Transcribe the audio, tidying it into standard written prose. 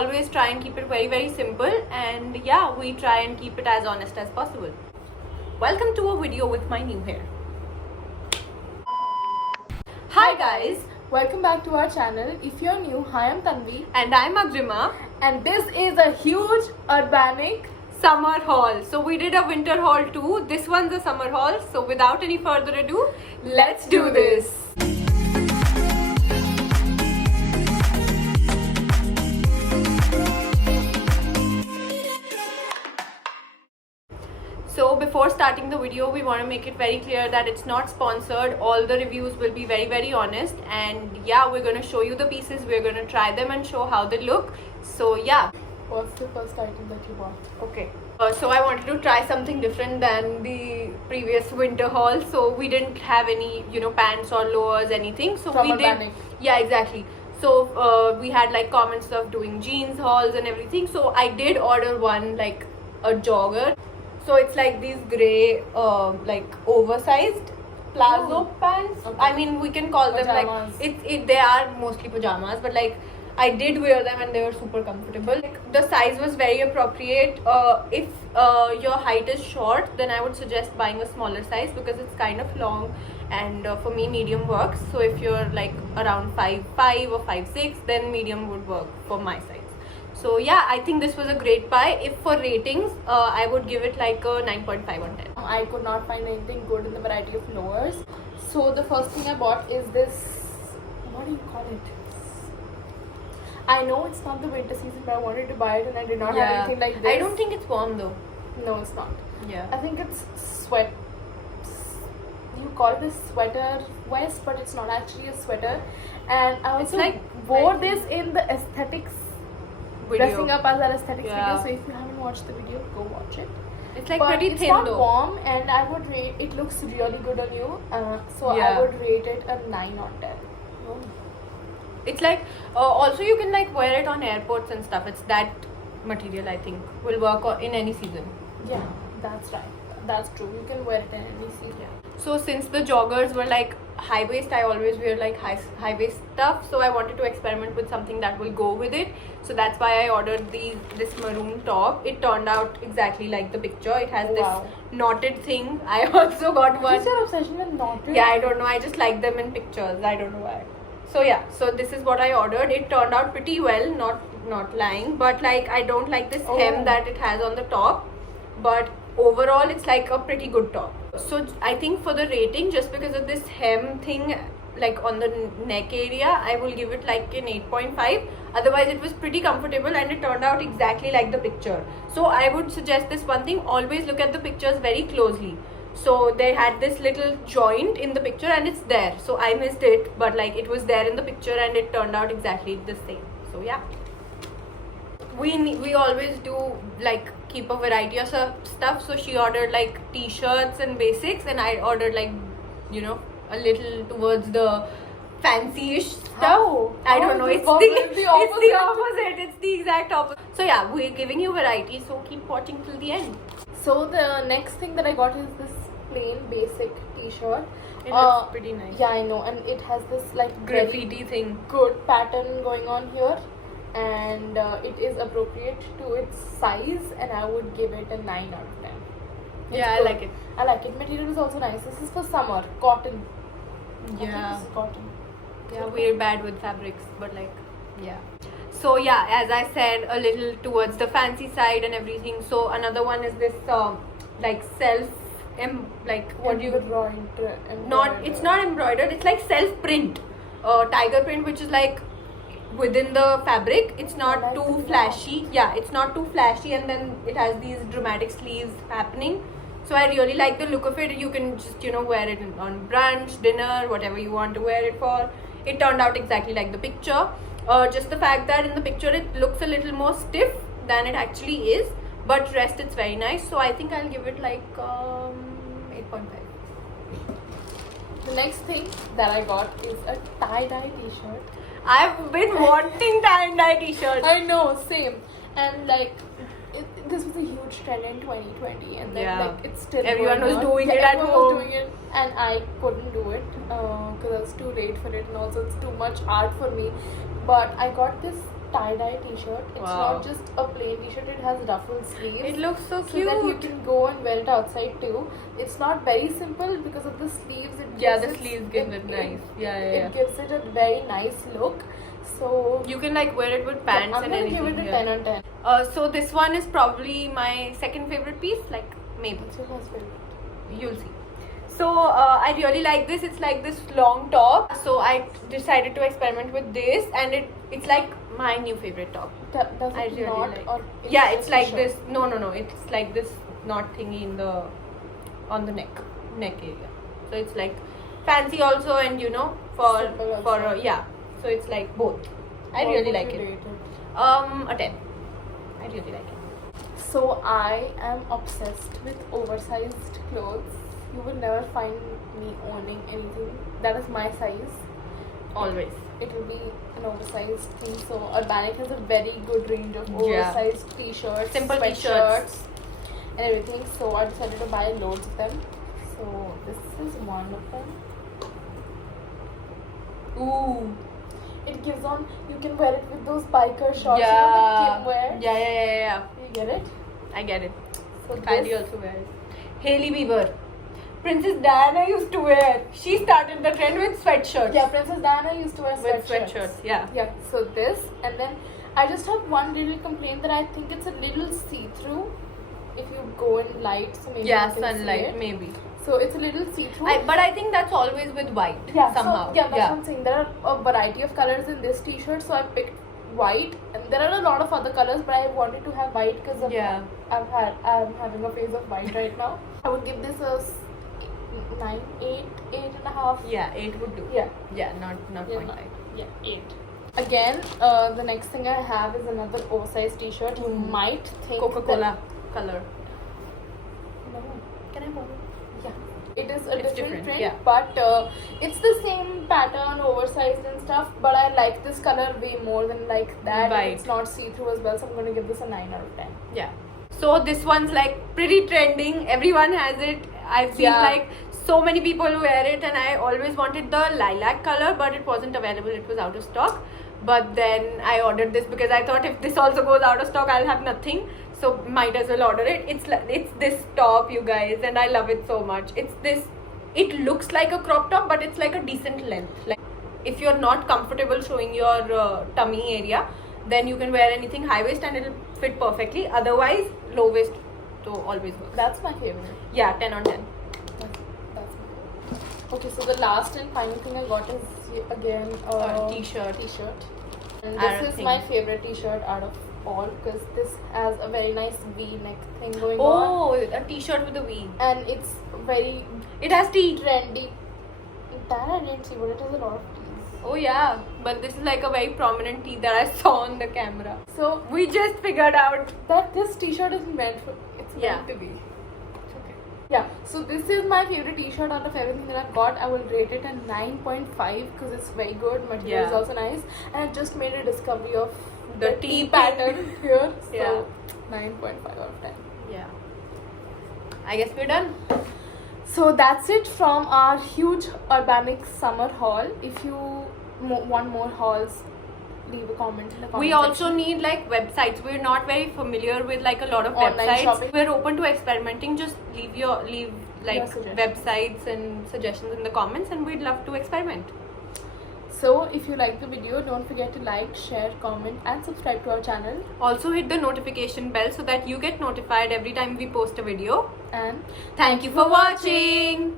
always try and keep it very simple, and yeah, we try and keep it as honest as possible. Welcome to a video with my new hair. Hi guys, welcome back to our channel. If you're new, hi, I'm Tanvi and I'm Agrima, and this is a huge urbanic summer haul. So we did a winter haul too. This one's a summer haul. So without any further ado, let's do this. So before starting the video, we want to make it very clear that it's not sponsored. All the reviews will be very honest, and yeah, we're going to show you the pieces, we're going to try them and show how they look. So yeah. What's the first item that you bought? Okay. So I wanted to try something different than the previous winter haul. So we didn't have any, pants or lowers, anything. So From we Urbanic. Yeah, exactly. So we had like comments of doing jeans hauls and everything. So I did order one, like a jogger. So it's like these grey, like oversized plazo pants. Okay. I mean, we can call Pajamas. them like they are mostly pajamas, but like I did wear them and they were super comfortable. Like, the size was very appropriate. If your height is short, then I would suggest buying a smaller size because it's kind of long, and for me medium works. So if you're like around 5'5" or 5'6", then medium would work for my size. So yeah, I think this was a great buy. If for ratings, I would give it like a 9.5 on 10. I could not find anything good in the variety of lowers. So the first thing I bought is this, what do you call it? I know it's not the winter season, but I wanted to buy it and I did not have anything like this. I don't think it's warm though. No, it's not. Yeah. I think it's sweat. You call this sweater vest, but it's not actually a sweater. And I also wore this in the aesthetics Video. Dressing up as an aesthetics Yeah. video. So if you haven't watched the video, go watch it. It's like But pretty it's thin not though. warm, and I would rate it. Looks really good on you. So Yeah. I would rate it a 9 on 10. It's like also you can like wear it on airports and stuff. It's that material, I think, will work in any season. Yeah, that's right. That's true. You can wear it in any season. Yeah. So since the joggers were like high waist, I always wear like high waist stuff. So I wanted to experiment with something that will go with it. So that's why I ordered this maroon top. It turned out exactly like the picture. It has this knotted thing. I also got one. What's your obsession with knotted? Yeah, I don't know. I just like them in pictures. I don't know why. So yeah, so this is what I ordered. It turned out pretty well, not lying, but like I don't like this hem that it has on the top, but overall it's like a pretty good top. So I think for the rating, just because of this hem thing like on the neck area, I will give it like an 8.5. Otherwise it was pretty comfortable and it turned out exactly like the picture. So I would suggest this one thing: always look at the pictures very closely. So they had this little joint in the picture and it's there. So I missed it, but like it was there in the picture and it turned out exactly the same. So yeah, we always do like keep a variety of stuff. So she ordered like t-shirts and basics, and I ordered like a little towards the fancy-ish stuff. I don't know. It's the opposite. It's the exact opposite. So yeah, we're giving you variety. So keep watching till the end. So the next thing that I got is this plain basic t-shirt. It looks pretty nice. Yeah, I know, and it has this like Graffiti thing. Good pattern going on here, and it is appropriate to its size, and I would give it a 9 out of 10. Yeah, I like it. I like it. Material is also nice. This is for summer. Cotton. Yeah. This is cotton. Yeah, we're bad with fabrics, but like, yeah. So yeah, as I said, a little towards the fancy side and everything. So another one is this like it's not embroidered. It's like self print, tiger print, which is like within the fabric. It's not too flashy. Yeah, it's not too flashy, and then it has these dramatic sleeves happening. So I really like the look of it. You can just wear it on brunch, dinner, whatever you want to wear it for. It turned out exactly like the picture. Just the fact that in the picture it looks a little more stiff than it actually is, but rest it's very nice. So I think I'll give it like 8.5. The next thing that I got is a tie-dye t-shirt. I've been wanting tie-dye t-shirts. I know, same. And like this was a huge trend in 2020, and then like it's still everyone was going on. doing it at everyone home. was doing it, and I couldn't do it because I was too late for it, and also it's too much art for me. But I got this tie-dye t-shirt. It's Wow. not just a plain t-shirt, it has ruffled sleeves. It looks so so that you cute. can go and wear it outside too. It's not very simple because of the sleeves. Yeah, the sleeves give it nice. Yeah, It gives it a very nice look. So You can like wear it with pants I'm and gonna anything. give it a yeah. 10 on 10. So this one is probably my second favorite piece. Like maybe. What's your first favorite? You'll see. So I really like this. It's like this long top. So I decided to experiment with this, and it's like my new favorite top. Does I it really not? like. Or Yeah, just it's a like shirt? this. No. It's like this knot thingy on the neck area. So it's like fancy also, and for Simple also. yeah. So it's like both. I What really would like you it. rate A 10. I really like it. So I am obsessed with oversized clothes. You will never find me owning anything that is my size. Always. It will be an oversized thing. So Urbanic has a very good range of Yeah. oversized t-shirts, Simple sweatshirts, and everything. So I decided to buy loads of them. So this is one of them. Ooh. It gives on. You can wear it with those biker shorts. Yeah. You know that Kim wears. Yeah. You get it? I get it. So Kylie this- also wears. Hailey Bieber. Princess Diana used to wear. She started the trend with sweatshirts. Yeah, Princess Diana used to wear With sweatshirts. sweatshirts. Yeah. Yeah, so this, and then I just have one little complaint that I think it's a little see-through if you go in light, so maybe Yeah, you can see sunlight it. maybe. So it's a little see-through. But I think that's always with white. yeah, somehow. So, yeah, that's what I'm saying. There are a variety of colors in this t-shirt, so I picked white, and there are a lot of other colors, but I wanted to have white because Yeah. I'm having a phase of white right now. I would give this a 9, 8 and a half. Yeah, 8 would do. Yeah. Yeah, not Yeah, 0.5. Yeah, 8. Again, the next thing I have is another oversized t-shirt. You might think Coca-Cola color. that- no. Can I borrow? Yeah. It is a It's different different, print, yeah. but it's the same pattern, oversized and stuff. But I like this color way more than like that. And Right. it's not see-through as well, so I'm going to give this a 9 out of 10. Yeah. So this one's like pretty trending. Everyone has it. I've seen Yeah. like so many people wear it, and I always wanted the lilac color, but it wasn't available. It was out of stock. But then I ordered this because I thought if this also goes out of stock, I'll have nothing. So might as well order it. It's this top, you guys, and I love it so much. It's this. It looks like a crop top, but it's like a decent length. Like if you're not comfortable showing your tummy area, then you can wear anything high waist and it'll fit perfectly. Otherwise, low waist so always works. That's my favorite. Yeah, 10 on 10. That's my favorite. Okay, so the last and final thing I got is again T-shirt. T-shirt. And I this don't is think- my favorite T-shirt out of all because this has a very nice V-neck thing going on, Oh, a t-shirt with a V. and it's very It has T. trendy. That I didn't see, but it has a lot of T's. Oh yeah, but this is like a very prominent T that I saw on the camera. So We just figured out. that this T-shirt is meant for. It's Yeah. meant to be. It's okay. Yeah. So this is my favorite T-shirt out of everything that I've got. I will rate it a 9.5 because it's very good. Material is Yeah. also nice, and I just made a discovery of The T T pattern here. So Yeah. 9.5 out of 10. Yeah. I guess we're done. So that's it from our huge Urbanic summer haul. If you want more hauls, leave a comment in the comment We also section. need like websites. We're not very familiar with like a lot of Online websites. shopping. We're open to experimenting. Just leave like suggestions. websites and suggestions in the comments, and we'd love to experiment. So if you like the video, don't forget to like, share, comment and subscribe to our channel. Also hit the notification bell so that you get notified every time we post a video. And Thank you for watching.